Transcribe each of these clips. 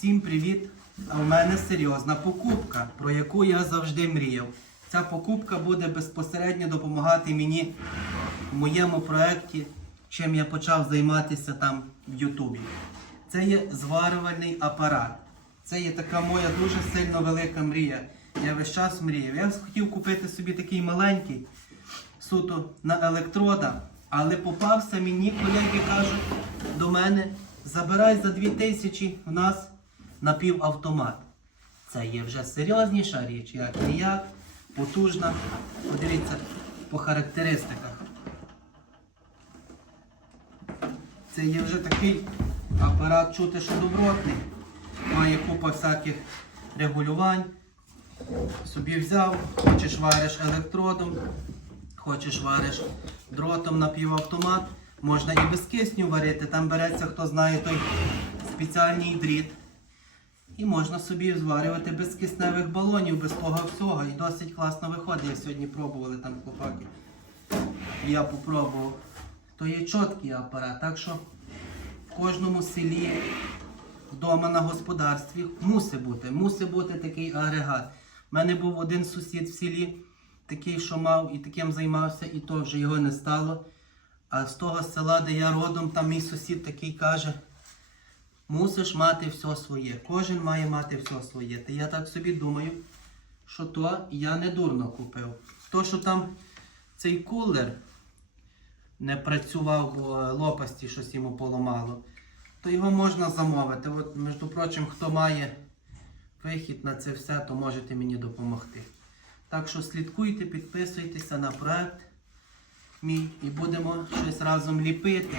Всім привіт! А в мене серйозна покупка, про яку я завжди мріяв. Ця покупка буде безпосередньо допомагати мені в моєму проєкті, чим я почав займатися там в Ютубі. Це є зварювальний апарат. Це є така моя дуже сильно велика мрія. Я весь час мріяв. Я хотів купити собі такий маленький, суто на електрода, але попався мені, колеги кажуть до мене, забирай за 2000 в нас напівавтомат. Це є вже серйозніша річ, як ніяк, потужна. Подивіться по характеристиках. Це є вже такий апарат чути, що добротний. Має купа всяких регулювань. Собі взяв, хочеш вариш електродом, хочеш вариш дротом напівавтомат. Можна і без кисню варити. Там береться, хто знає, той спеціальний дріт. І можна собі зварювати без кисневих балонів, без того всього. І досить класно виходить. Я сьогодні пробували там хлопаки. Я попробував. То є чіткий апарат. Так що в кожному селі, вдома на господарстві мусить бути. Мусить бути такий агрегат. У мене був один сусід в селі, такий, що мав і таким займався, і то вже його не стало. А з того села, де я родом, там мій сусід такий каже. Мусиш мати все своє. Кожен має мати все своє. Та я так собі думаю, що то я не дурно купив. То, що там цей кулер не працював, бо лопасті щось йому поламало, то його можна замовити. От, між прочим, хто має вихід на це все, то можете мені допомогти. Так що слідкуйте, підписуйтеся на проект мій і будемо щось разом ліпити.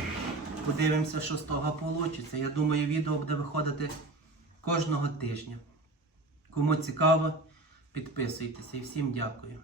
Подивимося, що з того вийде. Я думаю, відео буде виходити кожного тижня. Кому цікаво, підписуйтеся і всім дякую.